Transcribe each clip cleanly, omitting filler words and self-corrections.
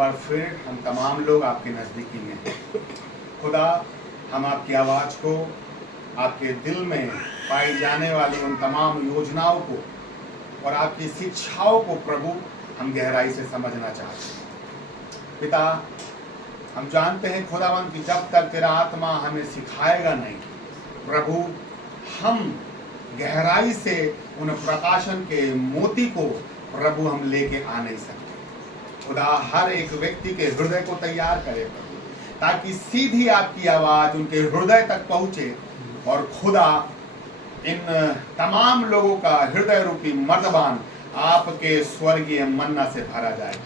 बार फिर हम तमाम लोग आपके नज़दीकी में हैं। खुदा, हम आपकी आवाज़ को, आपके दिल में पाई जाने वाली उन तमाम योजनाओं को और आपकी शिक्षाओं को प्रभु हम गहराई से समझना चाहते हैं। पिता, हम जानते हैं खुदावन कि जब तक तेरा आत्मा हमें सिखाएगा नहीं, प्रभु हम गहराई से उन प्रकाशन के मोती को प्रभु हम लेके आ नहीं सकते। खुदा, हर एक व्यक्ति के हृदय को तैयार करे प्रभु, ताकि सीधी आपकी आवाज उनके हृदय तक पहुंचे और खुदा इन तमाम लोगों का हृदय रूपी मर्दबान आपके स्वर्गीय मन्ना से भरा जाए।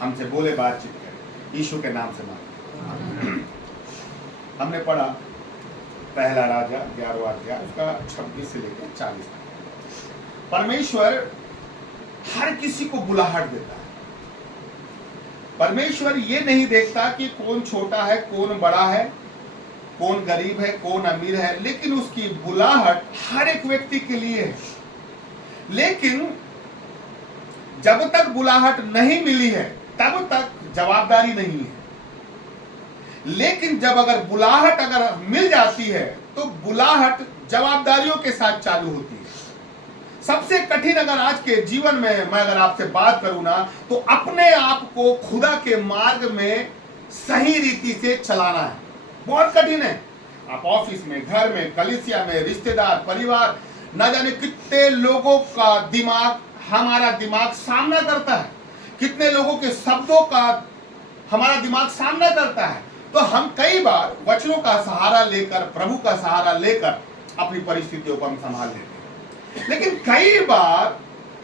हमसे बोले, बातचीत करें, यीशु के नाम से मांगते। हमने पढ़ा पहला राजा 11वां अध्याय उसका 26 से लेकर 40 तक। परमेश्वर हर किसी को बुलाहट देता है। परमेश्वर ये नहीं देखता कि कौन छोटा है, कौन बड़ा है, कौन गरीब है, कौन अमीर है, लेकिन उसकी बुलाहट हर एक व्यक्ति के लिए है। लेकिन जब तक बुलाहट नहीं मिली है तब तक जवाबदारी नहीं है। लेकिन जब अगर बुलाहट अगर मिल जाती है तो बुलाहट जवाबदारियों के साथ चालू होती है। सबसे कठिन अगर आज के जीवन में मैं अगर आपसे बात करूं ना, तो अपने आप को खुदा के मार्ग में सही रीति से चलाना है। बहुत कठिन है। आप ऑफिस में, घर में, कलीसिया में, रिश्तेदार, परिवार, न जाने कितने लोगों का दिमाग, हमारा दिमाग सामना करता है, कितने लोगों के शब्दों का हमारा दिमाग सामना करता है। तो हम कई बार वचनों का सहारा लेकर, प्रभु का सहारा लेकर अपनी परिस्थितियों को हम संभाल लेते हैं। लेकिन कई बार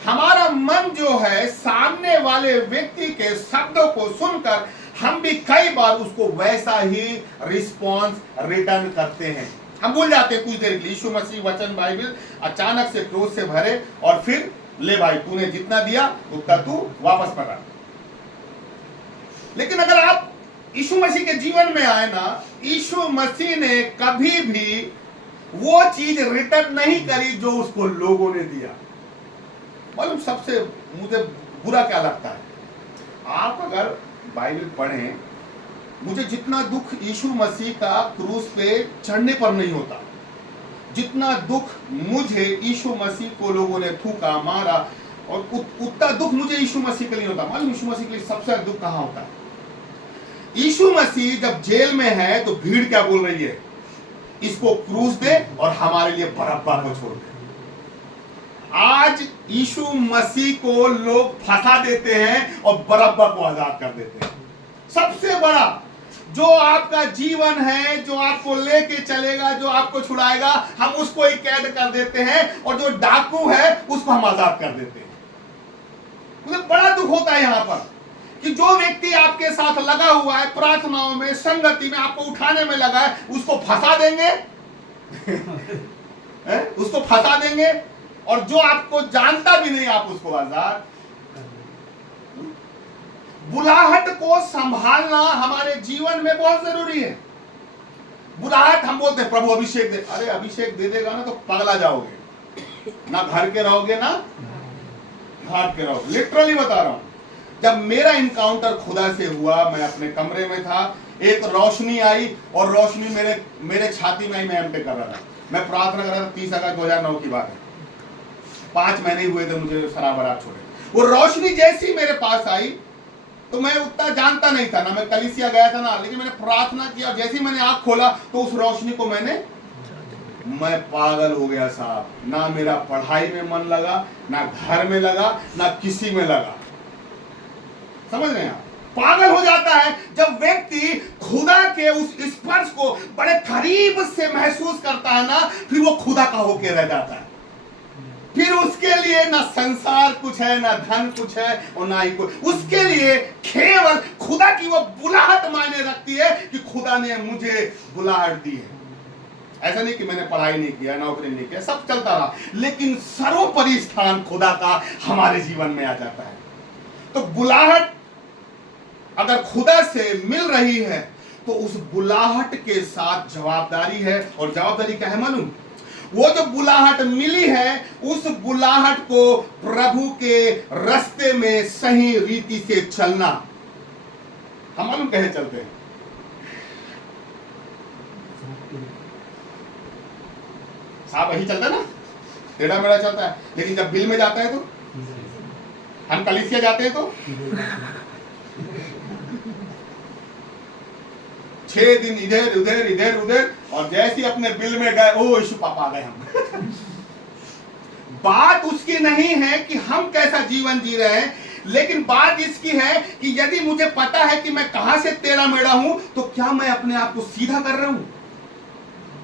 हमारा मन जो है सामने वाले व्यक्ति के शब्दों को सुनकर हम भी कई बार उसको वैसा ही रिस्पॉन्स रिटर्न करते हैं। हम भूल जाते हैं कुछ देर के लिए। यीशु मसीह, वचन, बाइबल अचानक से क्रोध से भरे और फिर ले भाई, तूने जितना दिया उतना तू वापस पकड़। लेकिन अगर आप यीशु मसीह के जीवन में आए ना, यीशु मसीह ने कभी भी वो चीज रिटर्न नहीं करी जो उसको लोगों ने दिया। मालूम सबसे मुझे बुरा क्या लगता है, आप अगर बाइबल पढ़ें, मुझे जितना दुख यीशु मसीह का क्रूस पे चढ़ने पर नहीं होता, जितना दुख मुझे यीशु मसीह को लोगों ने थूका, मारा, और उतना दुख मुझे यीशु मसीह के लिए होता। मालूम यीशु मसीह के लिए सबसे दुख कहां होता है? यीशु मसीह जब जेल में है तो भीड़ क्या बोल रही है? इसको क्रूस दे और हमारे लिए बरअब्बा को छोड़ दे। आज यीशु मसीह को लोग फंसा देते हैं और बरअब्बा को आजाद कर देते हैं। सबसे बड़ा जो आपका जीवन है, जो आपको लेके चलेगा, जो आपको छुड़ाएगा, हम उसको ही कैद कर देते हैं, और जो डाकू है उसको हम आजाद कर देते हैं। मुझे बड़ा दुख होता है यहाँ पर कि जो व्यक्ति आपके साथ लगा हुआ है, प्रार्थनाओं में, संगति में, आपको उठाने में लगा है, उसको फंसा देंगे उसको फंसा देंगे, और जो आपको जानता भी नहीं आप उसको आजाद। बुलाहट को संभालना हमारे जीवन में बहुत जरूरी है। बुलाहट, हम बोलते हैं प्रभु अभिषेक दे। अरे अभिषेक दे देगा ना तो पगला जाओगे, ना घर के रहोगे ना घाट के रहोगे। लिटरली बता रहा हूं, जब मेरा इनकाउंटर खुदा से हुआ, मैं अपने कमरे में था, एक रोशनी आई और रोशनी मेरे छाती में आई। मैं एमटे कर रहा था, मैं प्रार्थना कर रहा था। 30 अगस्त 2009 की बात है। 5 महीने हुए थे मुझे शराब छोड़े। वो रोशनी जैसी मेरे पास आई, तो मैं उतना जानता नहीं था ना, मैं कलीसिया गया था ना, लेकिन मैंने प्रार्थना किया। जैसे ही मैंने आंख खोला तो उस रोशनी को मैं पागल हो गया साहब। ना मेरा पढ़ाई में मन लगा, ना घर में लगा, ना किसी में लगा। समझ रहे हैं आप? पागल हो जाता है जब व्यक्ति खुदा के उस स्पर्श को बड़े करीब से महसूस करता है ना, फिर वो खुदा का होके रह जाता है। फिर उसके लिए ना संसार कुछ है, ना धन कुछ है, और ना ही कुछ। उसके लिए केवल खुदा की वो बुलाहट मायने रखती है कि खुदा ने मुझे बुलाहट दी है। ऐसा नहीं कि मैंने पढ़ाई नहीं किया, नौकरी नहीं किया, सब चलता रहा, लेकिन सर्वोपरि स्थान खुदा का हमारे जीवन में आ जाता है। तो बुलाहट अगर खुदा से मिल रही है तो उस बुलाहट के साथ जवाबदारी है। और जवाबदारी क्या है मालूम? वो जो बुलाहट मिली है, उस बुलाहट को प्रभु के रास्ते में सही रीति से चलना। हम मालूम कैसे चलते हैं, साहब वही चलता है ना, टेढ़ा मेढ़ा चलता है। लेकिन जब बिल में जाता है तो, हम कलीसिया जाते हैं तो 6 दिन इधर उधर इधर उधर, और जैसे ही अपने बिल में गए, ओ यीशु पापा आ गए हम। बात उसकी नहीं है कि हम कैसा जीवन जी रहे हैं, लेकिन बात इसकी है कि यदि मुझे पता है कि मैं कहां से टेढ़ा मेढ़ा हूं, तो क्या मैं अपने आप को सीधा कर रहा हूं?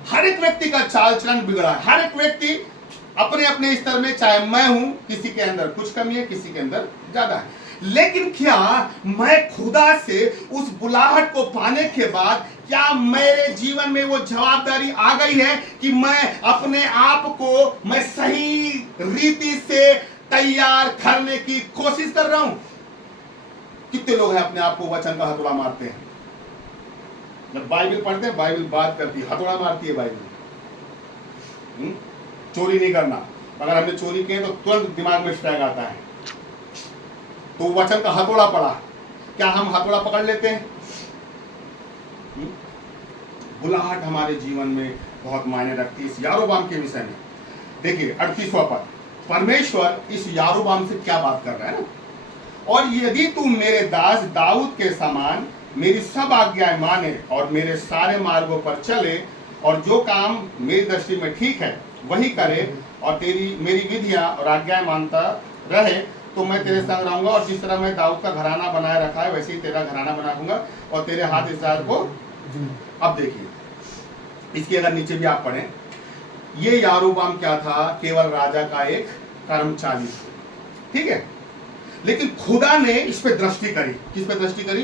हर एक व्यक्ति का चाल चलन बिगड़ा है, हर एक व्यक्ति अपने अपने स्तर में, चाहे मैं हूं, किसी के अंदर कुछ कमी है, किसी के अंदर ज्यादा है। लेकिन क्या मैं खुदा से उस बुलाहट को पाने के बाद क्या मेरे जीवन में वो जवाबदारी आ गई है कि मैं अपने आप को मैं सही रीति से तैयार करने की कोशिश कर रहा हूं? कितने लोग हैं अपने आप को वचन का हथौड़ा मारते हैं? जब बाइबल पढ़ते हैं, बाइबल बात करती है, हथौड़ा मारती है बाइबल। चोरी नहीं करना, अगर हमने चोरी किए तो तुरंत दिमाग में स्ट्राइक आता है, तो वचन का हथौड़ा पड़ा, क्या हम हथौड़ा पकड़ लेते हैं? बुलाहट हमारे जीवन में बहुत मायने रखती है। इस यारोबाम के विषय में देखिए 38वां पद, परमेश्वर इस यारोबाम से क्या बात कर रहा है ना, और यदि तू मेरे दास दाऊद के समान मेरी सब आज्ञाएं माने और मेरे सारे मार्गों पर चले, और जो काम मेरी दृष्टि में ठीक है वही करे, और तेरी मेरी विधियां और आज्ञाएं मानता रहे, तो मैं तेरे संग रहूंगा, और जिस तरह मैं दाऊद का घराना बनाए रखा है वैसे ही तेरा घराना बना दूंगा, और तेरे हाथ इस्राएल को। अब देखिए, इसके अगर नीचे भी आप पढ़ें, ये यारोबाम क्या था? केवल राजा का एक कर्मचारी, ठीक है, लेकिन खुदा ने इस पे दृष्टि करी। किस पे दृष्टि करी?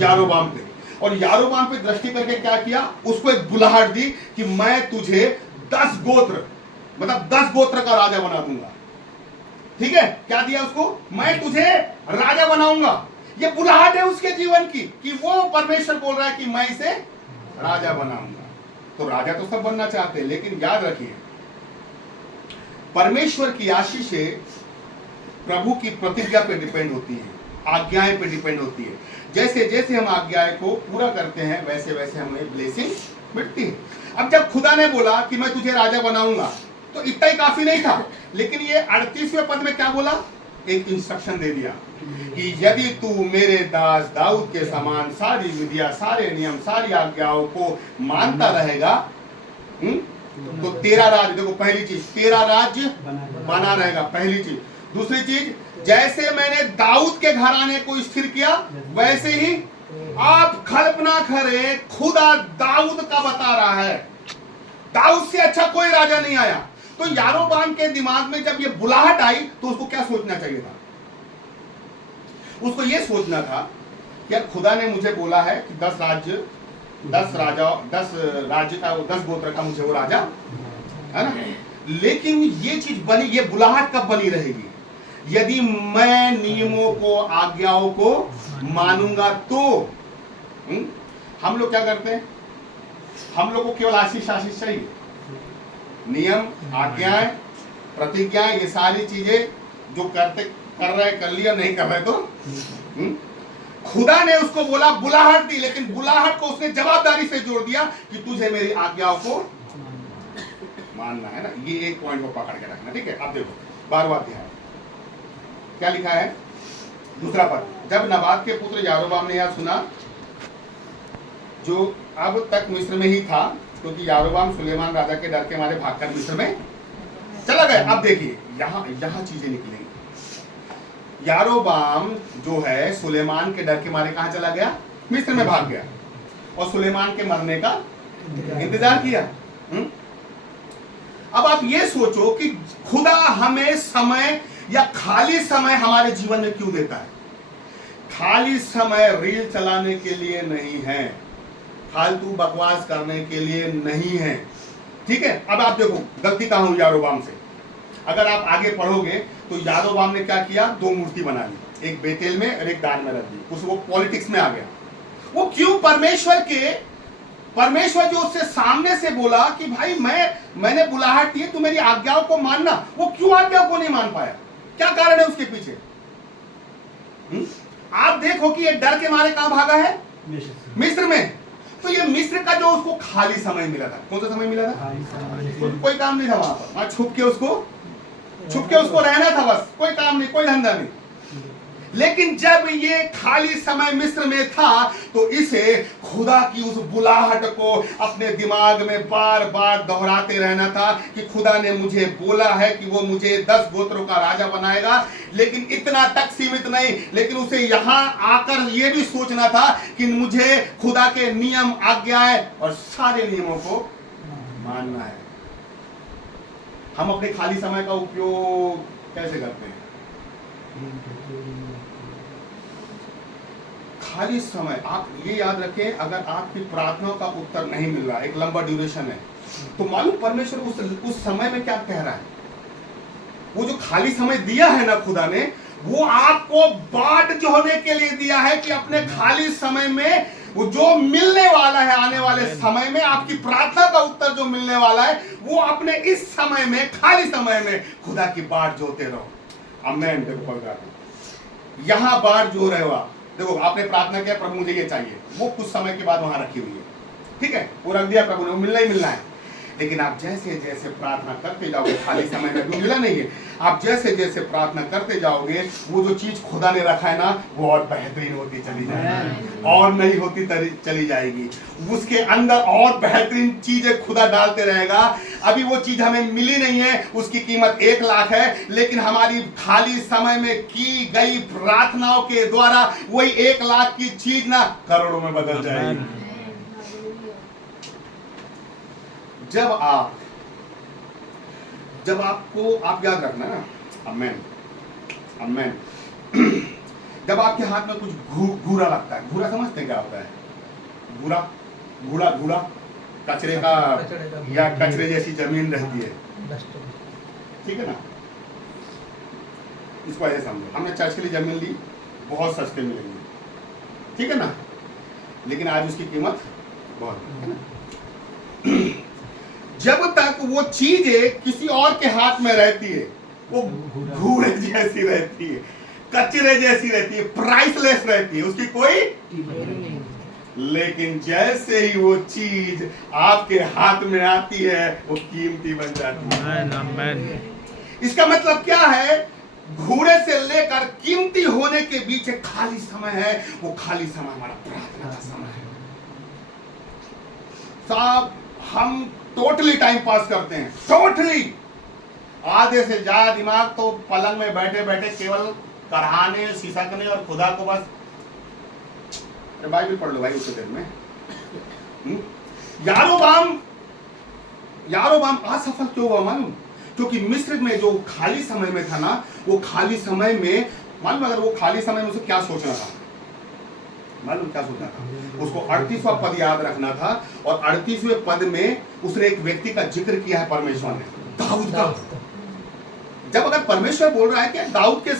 यारोबाम पे। और यारोबाम पे दृष्टि करके क्या किया? उसको एक बुलाहट दी कि मैं तुझे 10 गोत्र, मतलब 10 गोत्र का राजा बना दूंगा। ठीक है, क्या दिया उसको? मैं तुझे राजा बनाऊंगा। ये बुलाहट है उसके जीवन की कि वो परमेश्वर बोल रहा है कि मैं इसे राजा बनाऊंगा। तो राजा तो सब बनना चाहते हैं, लेकिन याद रखिए, परमेश्वर की आशीषें प्रभु की प्रतिज्ञा पे डिपेंड होती है, आज्ञाएं पे डिपेंड होती है। जैसे जैसे हम आज्ञाएं को पूरा करते हैं, वैसे वैसे हमें ब्लेसिंग मिलती है। अब जब खुदा ने बोला कि मैं तुझे राजा बनाऊंगा, तो इतना ही काफी नहीं था, लेकिन ये 38वें पद में क्या बोला? एक इंस्ट्रक्शन दे दिया कि यदि तू मेरे दास दाऊद के समान सारी विधियां, सारे नियम, सारी आज्ञाओं को मानता रहेगा, तो तेरा राज्य, देखो पहली चीज, तेरा राज्य बना रहेगा, पहली चीज। दूसरी चीज, जैसे मैंने दाऊद के घराने को स्थिर किया, वैसे ही आप कल्पना करें, खुदा दाऊद का बता रहा है, दाऊद से अच्छा कोई राजा नहीं आया। तो यारोबाम के दिमाग में जब ये बुलाहट आई, तो उसको क्या सोचना चाहिए था? उसको ये सोचना था कि यार खुदा ने मुझे बोला है कि 10 राज्य का, 10 गोत्र का मुझे वो राजा है ना। लेकिन ये चीज बनी, ये बुलाहट कब बनी रहेगी? यदि मैं नियमों को, आज्ञाओं को मानूंगा तो। हम लोग क्या करते हैं? हम लोग को केवल आशीष चाहिए, नियम, आज्ञाएं, प्रतिज्ञाएं, ये सारी चीजें जो कर रहे कर लिया, नहीं कर रहे तो। खुदा ने उसको बोला, बुलाहट दी, लेकिन बुलाहट को उसने जवाबदारी से जोड़ दिया कि तुझे मेरी आज्ञाओं को मानना है ना। ये एक पॉइंट को पकड़ के रखना, ठीक है। अब देखो 12वां अध्याय क्या लिखा है, दूसरा पद। जब नबात के पुत्र यारोबाम ने यह सुना, जो अब तक मिस्र में ही था, क्योंकि यारोबाम सुलेमान राजा के डर के मारे भागकर मिस्र में चला गया। अब देखिए यहां चीजें निकलेंगी। यारोबाम जो है सुलेमान के डर के मारे कहां चला गया? मिस्र में भाग गया, और सुलेमान के मरने का इंतजार किया। अब आप ये सोचो कि खुदा हमें समय या खाली समय हमारे जीवन में क्यों देता है? खाली समय रील चलाने के लिए नहीं है, फालतू बकवास करने के लिए नहीं है, ठीक है। अब आप देखो गलती कहां हुई यारोबाम से। अगर आप आगे पढ़ोगे तो यारोबाम ने क्या किया? 2 मूर्ति बना ली, एक बेतेल में और एक दान में रख दी। वो पॉलिटिक्स में आ गया। वो क्यों? परमेश्वर जो उससे सामने से बोला कि भाई मैंने बुलाहट दी, तू मेरी आज्ञाओं को मानना, वो क्यों आज्ञाओं को नहीं मान पाया? क्या कारण है उसके पीछे? आप देखो कि ये डर के मारे कहां भागा है? मिस्र में। तो ये मिस्र का जो उसको खाली समय मिला था, कौन सा समय मिला था? कोई काम नहीं था वहां पर, वहां छुप के उसको रहना था, बस कोई काम नहीं, कोई धंधा नहीं। लेकिन जब ये खाली समय मिस्र में था तो इसे खुदा की उस बुलाहट को अपने दिमाग में बार बार दोहराते रहना था कि खुदा ने मुझे बोला है कि वो मुझे 10 गोत्रों का राजा बनाएगा। लेकिन इतना तक सीमित नहीं, लेकिन उसे यहां आकर ये भी सोचना था कि मुझे खुदा के नियम, आज्ञाएं और सारे नियमों को मानना है। हम अपने खाली समय का उपयोग कैसे करते हैं? खाली समय, आप ये याद रखें, अगर आपकी प्रार्थनाओं का उत्तर नहीं मिल रहा, एक लंबा ड्यूरेशन है, तो मालूम परमेश्वर उस समय में क्या कह रहा है? वो जो खाली समय दिया है ना खुदा ने, वो आपको बाट जोड़ने के लिए दिया है कि अपने खाली समय में वो जो मिलने वाला है, आने वाले समय में आपकी प्रार्थना का उत्तर जो मिलने वाला है, वो अपने इस समय में, खाली समय में खुदा की बाट जोते रहो। आमीन। देखो यहां बाट जो रहे हो आप, देखो आपने प्रार्थना किया प्रभु मुझे ये चाहिए, वो कुछ समय के बाद वहां रखी हुई है, ठीक है, वो रख दिया प्रभु ने, वो मिलना ही मिलना है। लेकिन आप जैसे जैसे प्रार्थना करते जाओगे, खाली समय में भी मिला नहीं है, आप जैसे जैसे प्रार्थना करते जाओगे, वो जो चीज खुदा ने रखा है ना, वो और बेहतरीन होती चली जाएगी, और नई होती चली जाएगी, उसके अंदर और बेहतरीन चीजें खुदा डालते रहेगा। अभी वो चीज हमें मिली नहीं है, उसकी कीमत 1 लाख है, लेकिन हमारी खाली समय में की गई प्रार्थनाओं के द्वारा वही 1 लाख की चीज ना करोड़ों में बदल जाएगी। जब आपको, आप याद रखना ना, आमीन आमीन, जब आपके हाथ में कुछ घूरा लगता है, घूरा समझते हैं क्या होता है? घूरा कचरे का या कचरे जैसी जमीन रहती है, ठीक है ना, इसको ऐसे समझो, हमने चर्च के लिए जमीन ली, बहुत सस्ते मिलेंगे, ठीक है ना, लेकिन आज उसकी कीमत बहुत है ना। जब तक वो चीजें किसी और के हाथ में रहती है, वो घूरे जैसी रहती है, कचरे जैसी रहती है, प्राइसलेस रहती है, उसकी कोई नहीं। लेकिन जैसे ही वो चीज आपके हाथ में आती है, वो कीमती बन जाती है। इसका मतलब क्या है? घूरे से लेकर कीमती होने के बीच एक खाली समय है, वो खाली समय हमारा प्रार्थना का समय है। साहब हम टोटली टाइम पास करते हैं, टोटली, आधे से ज्यादा दिमाग तो पलंग में बैठे बैठे केवल कराहने, सिसकने और खुदा को बस, बाइबल पढ़ लो भाई उस देर में। यारोबाम असफल क्यों हुआ मालूम? क्योंकि मिस्र में जो खाली समय में था ना, वो खाली समय में मालूम, अगर वो खाली समय में उसे क्या सोचना था मालूम? क्या सोचना था? उसको 38वां पद याद रखना था, और 38वें पद में उसने एक व्यक्ति का जिक्र किया है परमेश्वर ने, दाऊद का। जब अगर परमेश्वर बोल रहा है कि दाऊद के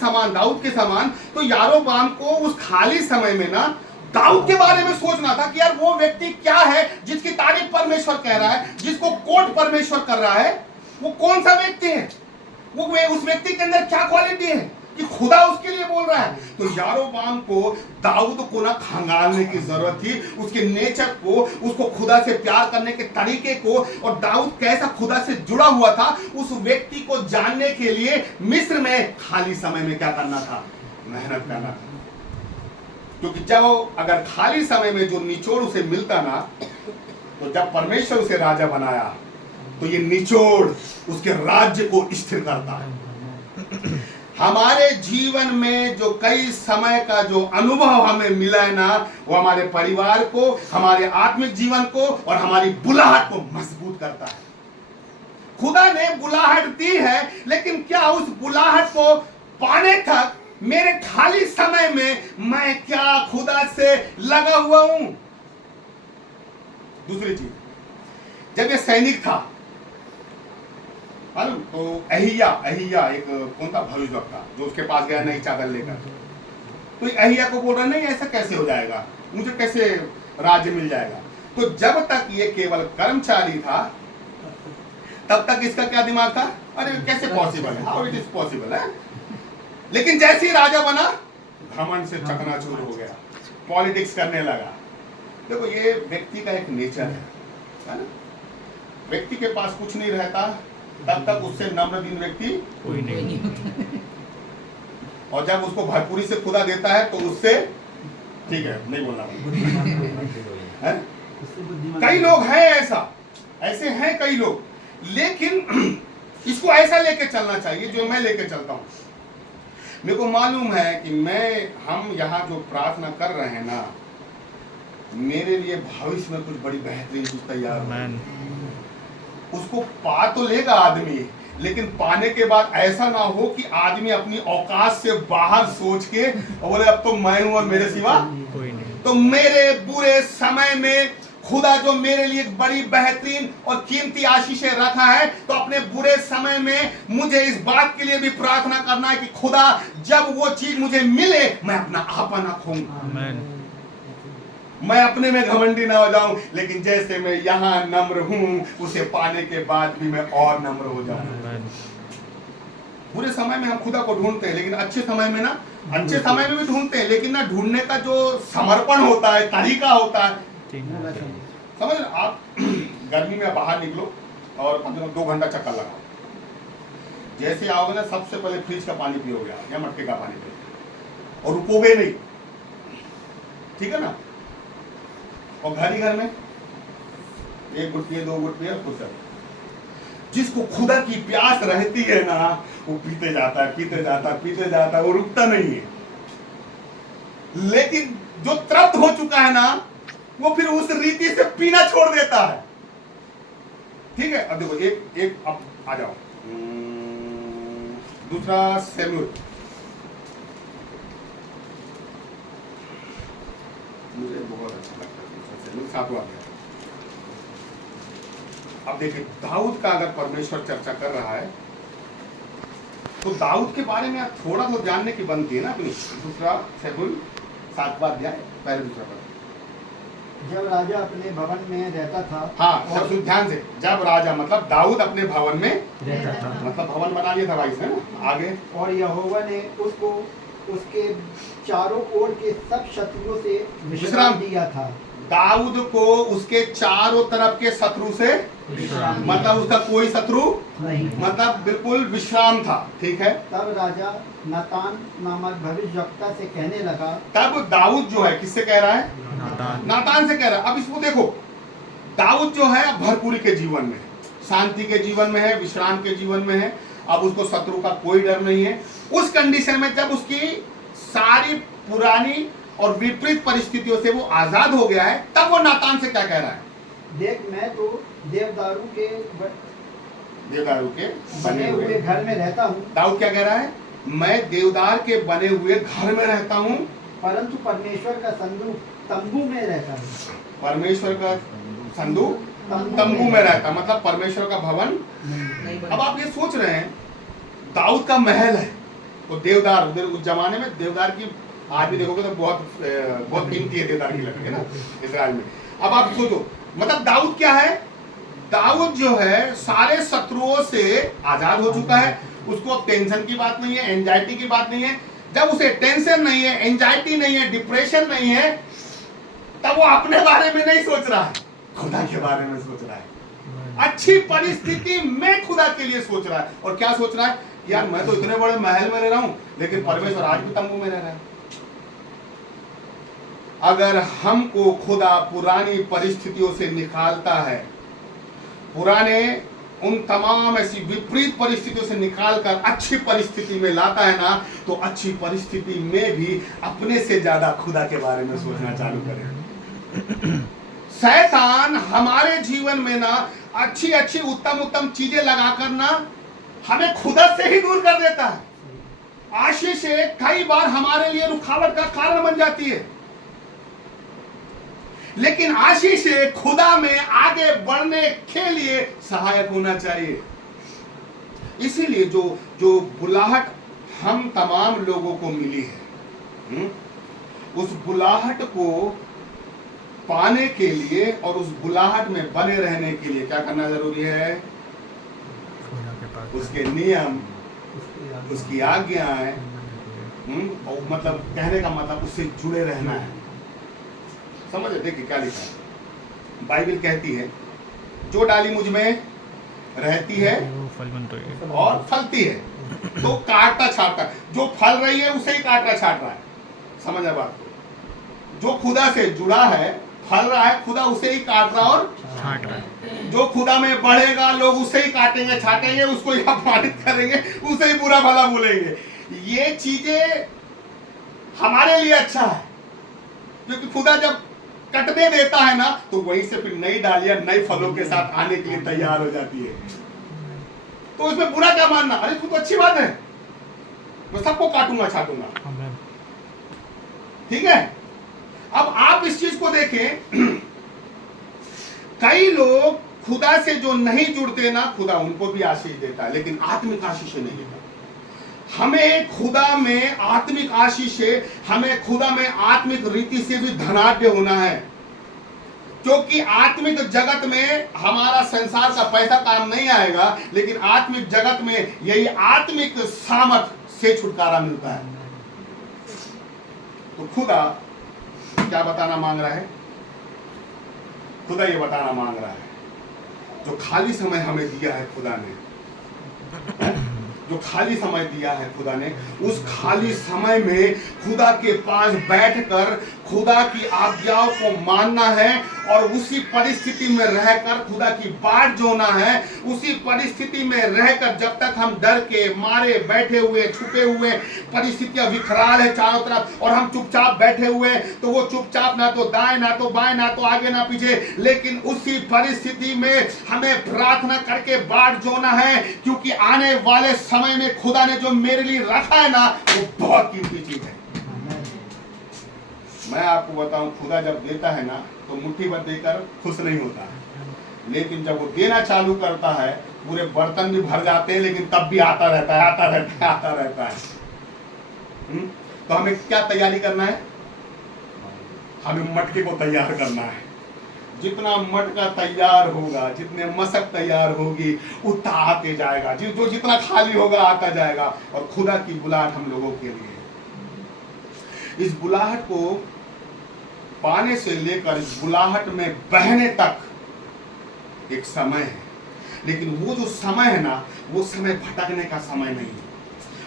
समान, तो यारोबाम को उस खाली समय में ना दाऊद के बारे में सोचना था कि यार वो व्यक्ति क्या है जिसकी तारीफ परमेश्वर कह रहा है, जिसको कोट परमेश्वर कर रहा है, वो कौन सा व्यक्ति है, वो उस व्यक्ति के अंदर क्या क्वालिटी है कि खुदा उसके लिए बोल रहा है। तो यारोबाम को दाऊद को ना खंगालने की जरूरत थी, उसके नेचर को, उसको खुदा से प्यार करने के तरीके को, और दाऊद कैसा खुदा से जुड़ा हुआ था, उस व्यक्ति को जानने के लिए मिस्र में खाली समय में क्या करना था? मेहनत करना था। क्योंकि जब अगर खाली समय में जो निचोड़ उसे मिलता ना, तो जब परमेश्वर उसे राजा बनाया तो ये निचोड़ उसके राज्य को स्थिर करता है। हमारे जीवन में जो कई समय का जो अनुभव हमें मिला है ना, वो हमारे परिवार को, हमारे आत्मिक जीवन को और हमारी बुलाहट को मजबूत करता है। खुदा ने बुलाहट दी है, लेकिन क्या उस बुलाहट को पाने तक मेरे खाली समय में मैं क्या खुदा से लगा हुआ हूं? दूसरी चीज, जब ये सैनिक था मालूम, तो अहिया एक कौन था भविष्यवक्ता था जो उसके पास गया नई चादर लेकर, तो अहिया को बोल रहा नहीं ऐसा कैसे हो जाएगा, मुझे कैसे राज्य मिल जाएगा। तो जब तक ये केवल कर्मचारी था तब तक इसका क्या दिमाग था, अरे कैसे पॉसिबल है, हाउ इट इज पॉसिबल है। लेकिन जैसे ही राजा बना, घमंड से चकनाचूर हो गया, पॉलिटिक्स करने लगा, देखो ये व्यक्ति का एक नेचर है ना। व्यक्ति के पास कुछ नहीं रहता तब तक उससे नम्र दिन व्यक्ति कोई नहीं। और जब उसको भरपूरी से खुदा देता है तो उससे ठीक है नहीं बोलना है? कई लोग हैं ऐसे हैं कई लोग, लेकिन इसको ऐसा लेके चलना चाहिए जो मैं लेके चलता हूं। मेरे को मालूम है कि हम यहाँ जो प्रार्थना कर रहे हैं ना, मेरे लिए भविष्य में कुछ बड़ी बेहतरीन चीज तैयार हो। उसको पा तो लेगा आदमी, लेकिन पाने के बाद ऐसा ना हो कि आदमी अपनी औकात से बाहर सोच के और बोले अब तो मैं हूं और मेरे सिवा कोई नहीं। तो मेरे बुरे समय में खुदा जो मेरे लिए एक बड़ी बेहतरीन और कीमती आशीषें रखा है, तो अपने बुरे समय में मुझे इस बात के लिए भी प्रार्थना करना है कि खुदा जब वो चीज मुझे मिले मैं अपना आपा ना खोऊं, मैं अपने में घमंडी ना हो जाऊं, लेकिन जैसे मैं यहाँ नम्र हूं उसे पाने के बाद भी मैं और नम्र हो जाऊं। बुरे समय में हम खुदा को ढूंढते हैं, लेकिन अच्छे समय में ना, अच्छे समय में भी ढूंढते हैं, लेकिन ना ढूंढने का जो समर्पण होता है, तरीका होता है, समझ आप गर्मी में बाहर निकलो और 2 घंटा चक्कर लगाओ, जैसे आओगे ना सबसे पहले फ्रिज का पानी पियोगे या मटके का पानी पियोगे और रुकोगे नहीं, ठीक है ना। और घर में 1 गुट पिए 2 गुट पिए खुश। जिसको खुदा की प्यास रहती है ना वो पीते जाता है, वो रुकता नहीं है। लेकिन जो तृप्त हो चुका है ना वो फिर उस रीति से पीना छोड़ देता है, ठीक है। अब देखो एक अब आ जाओ दूसरा शमूएल, मुझे बहुत अच्छा लगता है दूसरा शमूएल 7वां अध्याय। अब देखिए दाऊद का अगर परमेश्वर चर्चा कर रहा है तो दाऊद के बारे में आप थोड़ा बहुत जानने की बनती है ना अपनी। दूसरा शमूएल 7वां अध्याय पहले दूसरा पद। जब राजा अपने भवन में रहता था, हाँ जब सुन ध्यान से, जब राजा मतलब दाऊद अपने भवन में रहता था, मतलब भवन बना लिया था भाई से ना आगे। और यहोवा ने उसको उसके चारों ओर के सब शत्रुओं से विश्राम दिया था। दाऊद को उसके चारों तरफ के शत्रु से मतलब उसका कोई शत्रु नहीं, मतलब बिल्कुल विश्राम था, ठीक है। तब राजा नातान नामक भविष्यवक्ता से कहने लगा, तब दाऊद जो है किससे कह रहा है? नातान से कह रहा है। अब इसको देखो, दाऊद जो है भरपूरी के जीवन में, शांति के जीवन में है, विश्राम के जीवन में है, अब उसको शत्रु का कोई डर नहीं है। उस कंडीशन में जब उसकी सारी पुरानी और विपरीत परिस्थितियों से वो आजाद हो गया है, तब वो नातान से क्या कह रहा है? देख मैं तो देवदारू के बने हुए घर में रहता हूँ। दाऊद क्या कह रहा है? मैं देवदार के बने हुए घर में रहता हूँ, परंतु परमेश्वर का संदूक तंबू में रहता है। परमेश्वर का संदूक तंबू में रहता, मतलब परमेश्वर का भवन। अब आप ये सोच रहे हैं दाऊद का महल है, तो देवदार उधर उस जमाने में देवदार की आज भी देखोगे तो बहुत कीमती है देवदार की लकड़ी, है ना, इस्राएल में। अब आप सोचो मतलब दाऊद क्या है? दाऊद जो है सारे शत्रुओं से आजाद हो चुका है, उसको अब टेंशन की बात नहीं है, एंजाइटी की बात नहीं है। जब उसे टेंशन नहीं है, एंजाइटी नहीं है, डिप्रेशन नहीं है, तब वो अपने बारे में नहीं सोच रहा है, खुदा के बारे में सोच रहा है। अच्छी परिस्थिति में खुदा के लिए सोच रहा है। और क्या सोच रहा है? यार मैं तो इतने बड़े महल में रह रहा हूं, लेकिन परमेश्वर आज भी तंबू में रह रहा है। अगर हमको खुदा पुरानी परिस्थितियों से निकालता है, पुराने उन तमाम ऐसी विपरीत परिस्थितियों से निकालकर अच्छी परिस्थिति में लाता है ना, तो अच्छी परिस्थिति में भी अपने से ज्यादा खुदा के बारे में सोचना चालू करें। शैतान हमारे जीवन में ना अच्छी अच्छी उत्तम उत्तम चीजें लगाकर ना हमें खुदा से ही दूर कर देता है। आशीषें कई बार हमारे लिए रुकावट का कारण बन जाती है, लेकिन आशीषें खुदा में आगे बढ़ने के लिए सहायक होना चाहिए। इसीलिए जो बुलाहट हम तमाम लोगों को मिली है, उस बुलाहट को पाने के लिए और उस बुलाहट में बने रहने के लिए क्या करना जरूरी है? उसके नियम, उसकी आज्ञाएं, और मतलब कहने का मतलब उससे जुड़े रहना है। समझे? देखिए क्या लिखा है, बाइबल कहती है जो डाली मुझ में रहती है वो फल बनता है। और फलती है तो काटता छाटता, जो फल रही है उसे ही काटता छाट रहा है। समझ रहे बात को? जो खुदा से जुड़ा है, फल रहा है, खुदा उसे ही काट रहा और छाट रहा है। जो खुदा में बढ़ेगा लोग उसे ही काटेंगे छाटेंगे, उसको ही अपमानित करेंगे, उसे ही बुरा भला बोलेंगे। ये चीजें हमारे लिए अच्छा है, क्योंकि खुदा जब कटने देता है ना तो वहीं से फिर नई डालियां नए फलों के साथ आने के लिए तैयार हो जाती है। तो इसमें बुरा क्या मानना? अरे तो अच्छी बात है, मैं सबको काटूंगा छाटूंगा, आमीन। ठीक है। अब आप इस चीज को देखें, कई लोग खुदा से जो नहीं जुड़ते ना, खुदा उनको भी आशीष देता है लेकिन आत्मिक आशीष नहीं देता। हमें खुदा में आत्मिक आशीष है, हमें खुदा में आत्मिक रीति से भी धनाढ्य होना है, क्योंकि आत्मिक जगत में हमारा संसार का पैसा काम नहीं आएगा, लेकिन आत्मिक जगत में यही आत्मिक सामर्थ से छुटकारा मिलता है। तो खुदा क्या बताना मांग रहा है? खुदा ये बताना मांग रहा है, जो खाली समय हमें दिया है खुदा ने, जो खाली समय दिया है खुदा ने, उस खाली समय में खुदा के पास बैठकर खुदा की आज्ञाओं को मानना है और उसी परिस्थिति में रहकर खुदा की बाट जोना है। उसी परिस्थिति में रहकर जब तक हम डर के मारे बैठे हुए छुपे हुए, परिस्थितियां विकराल है चारों तरफ और हम चुपचाप बैठे हुए, तो वो चुपचाप ना तो दाएं ना तो बाएं ना तो आगे ना पीछे, लेकिन उसी परिस्थिति में हमें प्रार्थना करके बाट जोना है, क्योंकि आने वाले समय में खुदा ने जो मेरे लिए रखा है ना वो बहुत कीमती चीज है। मैं आपको बताऊं, खुदा जब देता है ना तो मुट्ठी भर देकर खुश नहीं होता है, लेकिन जब वो देना चालू करता है पूरे बर्तन भी भर जाते हैं, लेकिन तब भी आता रहता है आता रहता है आता रहता है। तो हमें क्या तैयारी करना है? हमें मटके को तैयार करना है। जितना मटका तैयार होगा, जितने मशक तैयार होगी, उतना आते जाएगा, जो जितना खाली होगा आता जाएगा। और खुदा की बुलाहट हम लोगों के लिए, इस बुलाहट को पाने से लेकर इस बुलाहट में बहने तक एक समय है, लेकिन वो जो समय है ना, वो समय भटकने का समय नहीं है,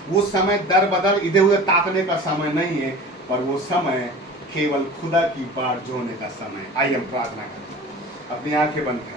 वो समय दर बदर इधर उधर ताकने का समय नहीं है, पर वो समय केवल खुदा की बाट जोने का समय। आइए हम प्रार्थना करते हैं, अपनी आंखें बंद करें।